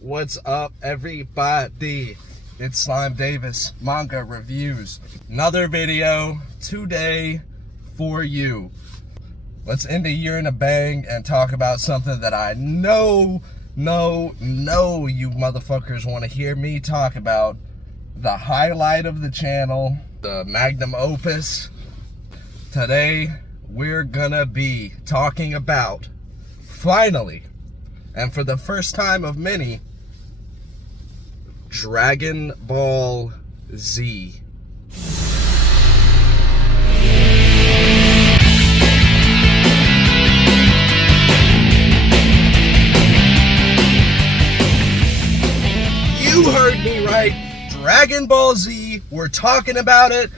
What's up, everybody? It's Slime Davis, Manga Reviews. Another video today for you. Let's end the year in a bang and talk about something that I know you motherfuckers want to hear me talk about. The highlight of the channel, the magnum opus. Today, we're gonna be talking about, finally, and for the first time of many, Dragon Ball Z. You heard me right. Dragon Ball Z. We're talking about it.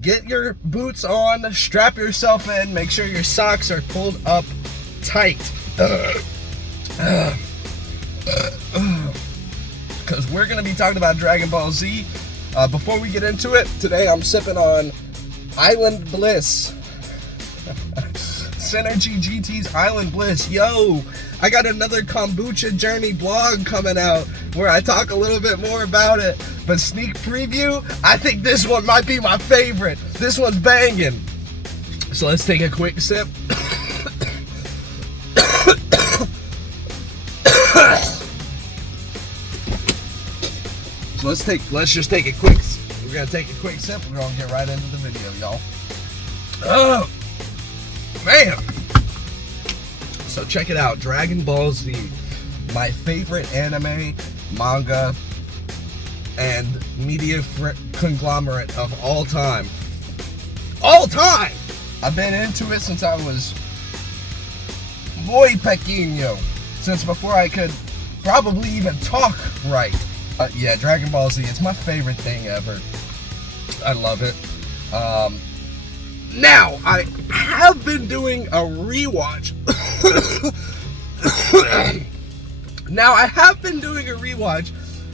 Get your boots on, strap yourself in, make sure your socks are pulled up tight. Because we're going to be talking about Dragon Ball Z. Before we get into it, today I'm sipping on Island Bliss. Synergy GT's Island Bliss. Yo, I got another kombucha journey blog coming out where I talk a little bit more about it. But sneak preview, I think this one might be my favorite. This one's banging. So let's take a quick sip. So let's just take a quick, we're gonna take a quick sip. We're gonna get right into the video, y'all. Oh, man. So check it out, Dragon Ball Z, my favorite anime, manga, and media conglomerate of all time. All time! I've been into it since I was muy pequeño. Since before I could probably even talk right. Yeah, Dragon Ball Z, it's my favorite thing ever. I love it. Now, I have been doing a rewatch.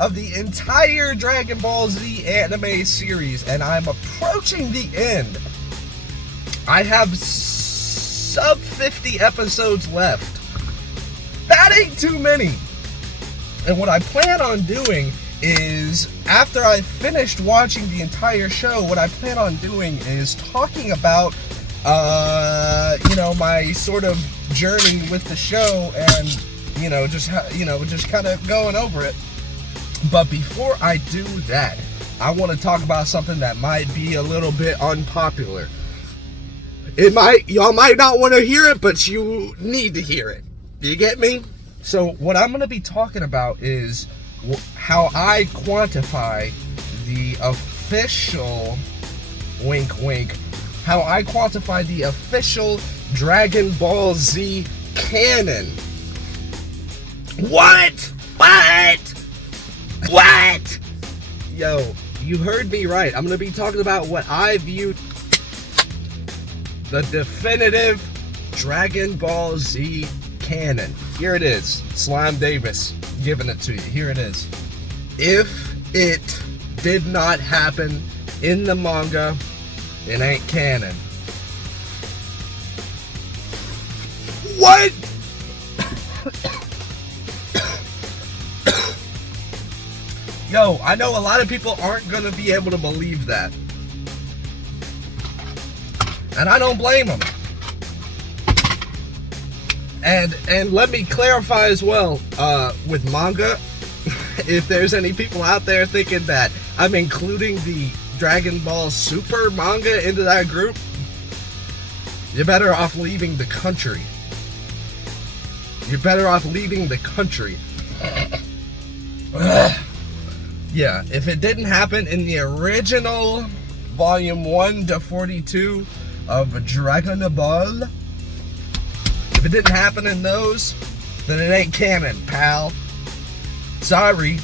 Of the entire Dragon Ball Z anime series, and I'm approaching the end. I have sub 50 episodes left. That ain't too many. And what I plan on doing is, after I've finished watching the entire show, what I plan on doing is talking about, my sort of journey with the show, and, just kind of going over it. But before I do that, I want to talk about something that might be a little bit unpopular. Y'all might not want to hear it, but you need to hear it. You get me? So what I'm going to be talking about is how I quantify the official, wink wink, how I quantify the official Dragon Ball Z canon. What? Yo, you heard me right. I'm going to be talking about what I view the definitive Dragon Ball Z canon. Here it is. Slime Davis giving it to you. Here it is. If it did not happen in the manga, it ain't canon. What? Yo, I know a lot of people aren't going to be able to believe that. And I don't blame them. And let me clarify as well, with manga, if there's any people out there thinking that I'm including the Dragon Ball Super manga into that group, you're better off leaving the country. You're better off leaving the country. Yeah, if it didn't happen in the original volume 1 to 42 of Dragon Ball, if it didn't happen in those, then it ain't canon, pal. Sorry.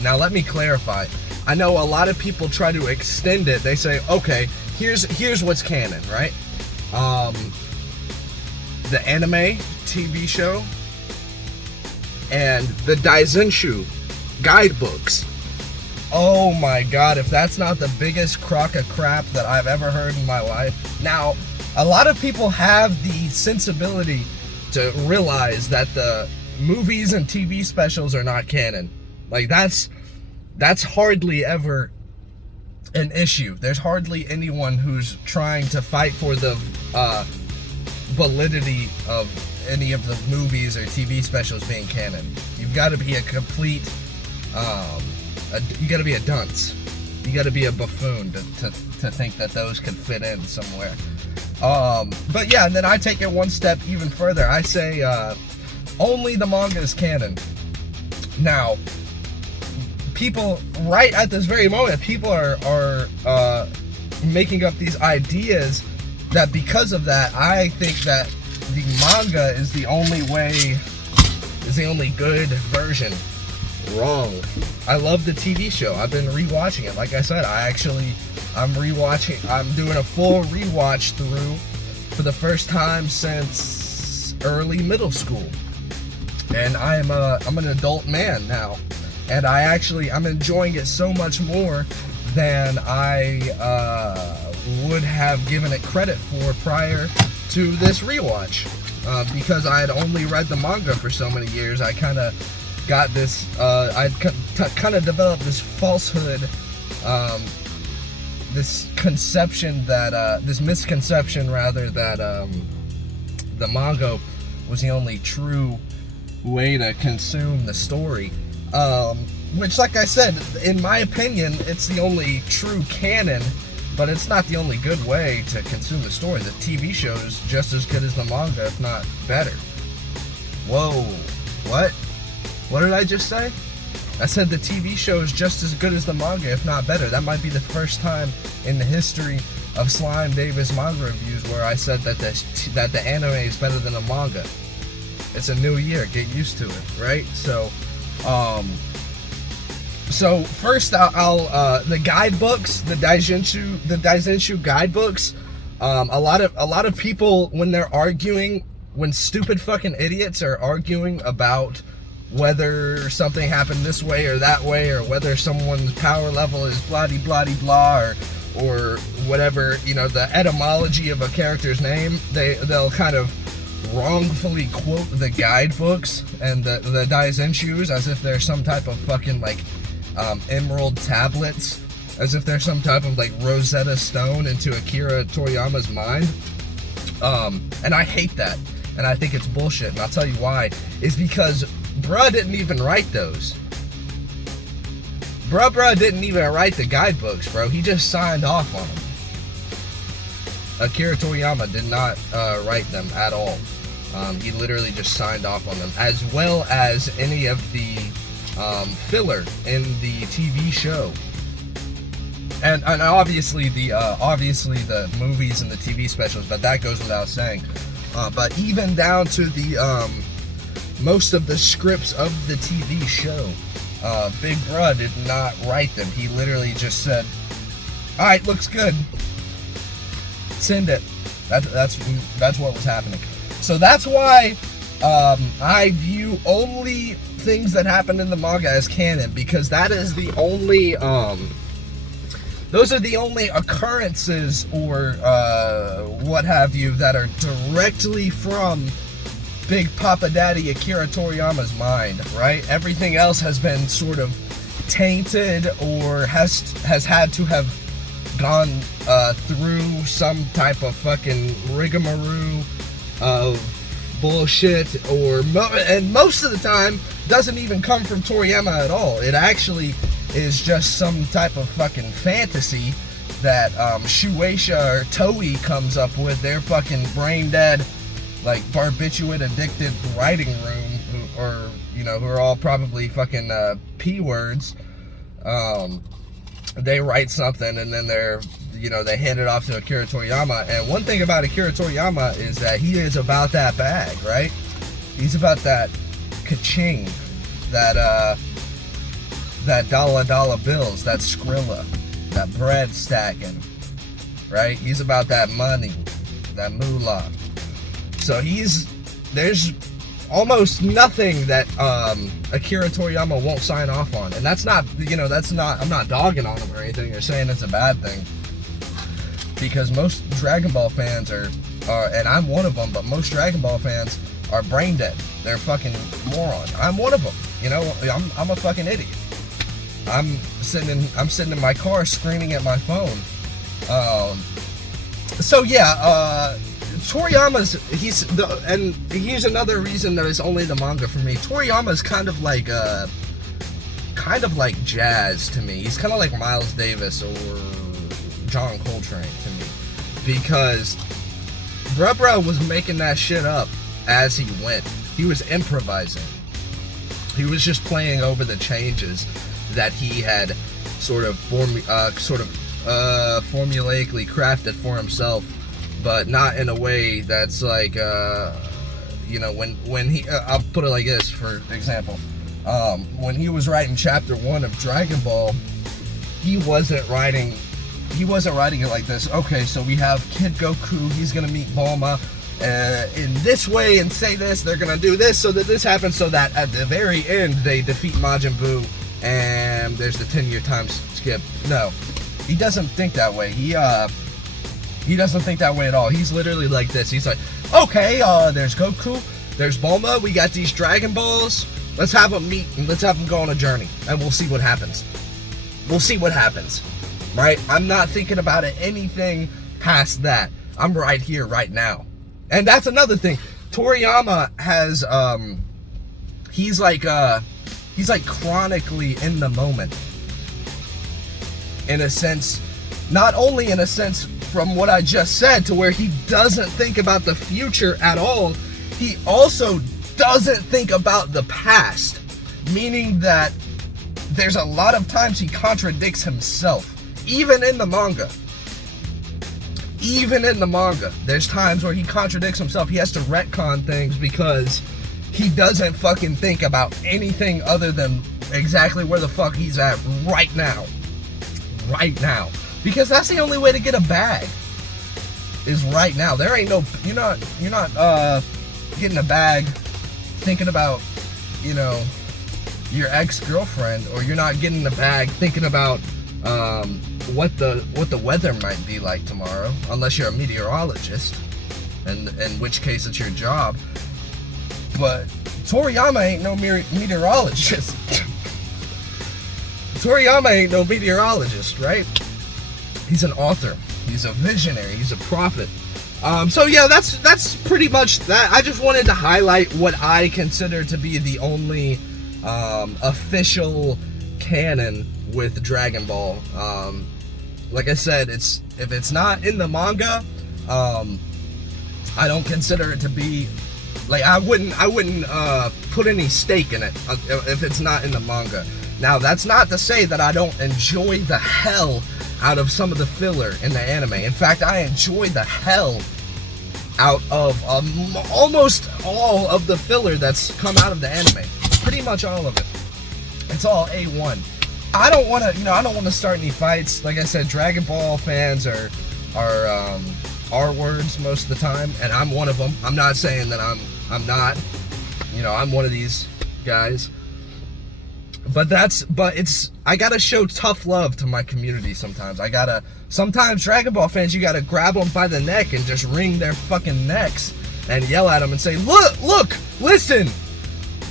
Now let me clarify. I know a lot of people try to extend it. They say, okay, here's what's canon, right? The anime TV show and the Daizenshu guidebooks. Oh my god, if that's not the biggest crock of crap that I've ever heard in my life. Now, a lot of people have the sensibility to realize that the movies and TV specials are not canon. Like, that's hardly ever an issue. There's hardly anyone who's trying to fight for the validity of any of the movies or TV specials being canon. You've got to be a complete, you got to be a dunce. You got to be a buffoon to think that those could fit in somewhere. But yeah, and then I take it one step even further. I say only the manga is canon. Now, people, right at this very moment, people are making up these ideas that because of that, I think that the manga is the only way, is the only good version. Wrong. I love the TV show. I've been rewatching it. Like I said, I'm doing a full rewatch through for the first time since early middle school. And I'm an adult man now. And I'm enjoying it so much more than I would have given it credit for prior to this rewatch. Because I had only read the manga for so many years, I kind of got this, I kind of developed this falsehood, this misconception rather, that the manga was the only true way to consume the story. Which, like I said, in my opinion, it's the only true canon, but it's not the only good way to consume the story. The TV show is just as good as the manga, if not better. Whoa, what? What did I just say? I said the TV show is just as good as the manga, if not better. That might be the first time in the history of Slime Davis manga reviews where I said that the anime is better than the manga. It's a new year, get used to it, right? So first I'll the guidebooks, the Daizenshu guidebooks. A lot of people, when stupid fucking idiots are arguing about whether something happened this way or that way, or whether someone's power level is blah-de-blah-de-blah, or whatever, the etymology of a character's name, they'll kind of wrongfully quote the guidebooks and the Daizenshus as if they're some type of fucking emerald tablets, as if they're some type of Rosetta Stone into Akira Toriyama's mind. And I hate that, and I think it's bullshit, and I'll tell you why. It's because bruh didn't even write those. Bruh didn't even write the guidebooks, bro. He just signed off on them. Akira Toriyama did not write them at all. He literally just signed off on them, as well as any of the filler in the TV show. And obviously the movies and the TV specials, but that goes without saying. But even down to the most of the scripts of the TV show, Big Bruh did not write them. He literally just said, "Alright, looks good. Send it." That's what was happening. So that's why I view only things that happen in the manga as canon, because that is the only those are the only occurrences or what have you that are directly from Big Papa Daddy Akira Toriyama's mind, right? Everything else has been sort of tainted or has had to have gone through some type of fucking rigmarole of bullshit, and most of the time doesn't even come from Toriyama at all. It actually is just some type of fucking fantasy that Shueisha or Toei comes up with. Their fucking brain dead, barbiturate addicted writing room, who are all probably fucking P words. They write something and then they hand it off to Akira Toriyama. And one thing about Akira Toriyama is that he is about that bag, right? He's about that ka-ching, that dollar bills, that Skrilla, that bread stacking, right? He's about that money, that moolah. So there's almost nothing that Akira Toriyama won't sign off on. And that's not, I'm not dogging on him or anything or saying it's a bad thing. Because most Dragon Ball fans are, and I'm one of them, but most Dragon Ball fans are brain dead. They're fucking morons. I'm one of them. You know, I'm a fucking idiot. I'm sitting in my car screaming at my phone. So yeah, Toriyama's and here's another reason that it's only the manga for me. Toriyama's kind of like jazz to me. He's kind of like Miles Davis or John Coltrane to me, because Bruh was making that shit up as he went. He was improvising. He was just playing over the changes that he had sort of formulaically crafted for himself, but not in a way that's like, you know, when he, I'll put it like this, for example, when he was writing chapter 1 of Dragon Ball, he wasn't writing it like this. Okay, so we have Kid Goku, he's gonna meet Bulma in this way and say this, they're gonna do this so that this happens, so that at the very end they defeat Majin Buu and there's the 10-year time skip. No, he doesn't think that way. He doesn't think that way at all. He's literally like this. He's like, okay, there's Goku, there's Bulma, we got these Dragon Balls, let's have them meet and let's have them go on a journey and we'll see what happens. We'll see what happens, right? I'm not thinking about it anything past that. I'm right here, right now. And that's another thing. Toriyama has, he's like chronically in the moment. In a sense, not only in a sense from what I just said, to where he doesn't think about the future at all, he also doesn't think about the past. Meaning that there's a lot of times he contradicts himself. Even in the manga. Even in the manga, there's times where he contradicts himself. He has to retcon things because he doesn't fucking think about anything other than exactly where the fuck he's at right now. Right now. Because that's the only way to get a bag. Is right now. There ain't no, you're not getting a bag thinking about, you know, your ex-girlfriend, or you're not getting a bag thinking about what the weather might be like tomorrow, unless you're a meteorologist, and in which case it's your job. But Toriyama ain't no meteorologist. Toriyama ain't no meteorologist, right? He's an author. He's a visionary. He's a prophet. So yeah, that's pretty much that. I just wanted to highlight what I consider to be the only official canon with Dragon Ball. Like I said, if it's not in the manga, I don't consider it to be, like, I wouldn't put any stake in it if it's not in the manga. Now, that's not to say that I don't enjoy the hell out of some of the filler in the anime. In fact, I enjoy the hell out of almost all of the filler that's come out of the anime. Pretty much all of it. It's all A1. I don't want to start any fights. Like I said, Dragon Ball fans are R-words most of the time, and I'm one of them. I'm not saying that I'm not. You know, I'm one of these guys. But I gotta show tough love to my community sometimes. Sometimes Dragon Ball fans, you gotta grab them by the neck and just wring their fucking necks and yell at them and say, look, listen,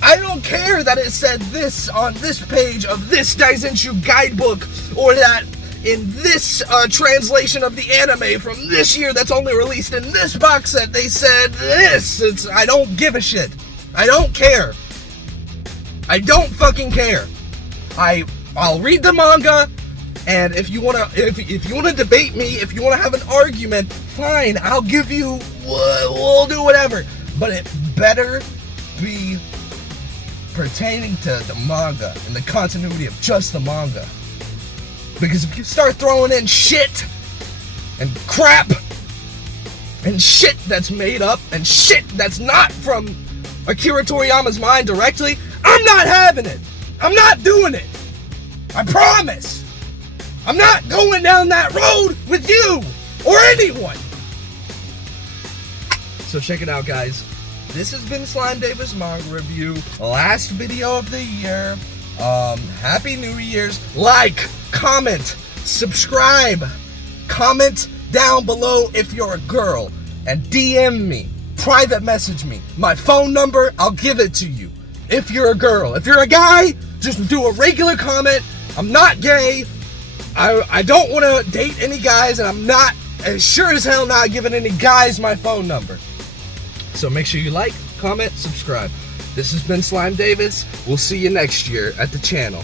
I don't care that it said this on this page of this Daizenshu guidebook, or that in this translation of the anime from this year that's only released in this box set, they said this. I don't give a shit. I don't care. I don't fucking care. I'll read the manga, and if you wanna debate me, if you wanna have an argument, fine. I'll give you. We'll do whatever. But it better be pertaining to the manga and the continuity of just the manga. Because if you start throwing in shit and crap and shit that's made up and shit that's not from Akira Toriyama's mind directly, I'm not having it. I'm not doing it. I promise. I'm not going down that road with you or anyone. So check it out, guys. This has been Slime Davis Manga Review. Last video of the year. Happy New Year's. Like, comment, subscribe. Comment down below if you're a girl. And DM me. private message me. My phone number, I'll give it to you. If you're a girl. If you're a guy, just do a regular comment. I'm not gay. I don't want to date any guys, and I'm not, as sure as hell, not giving any guys my phone number. So make sure you like, comment, subscribe. This has been Slime Davis. We'll see you next year at the channel.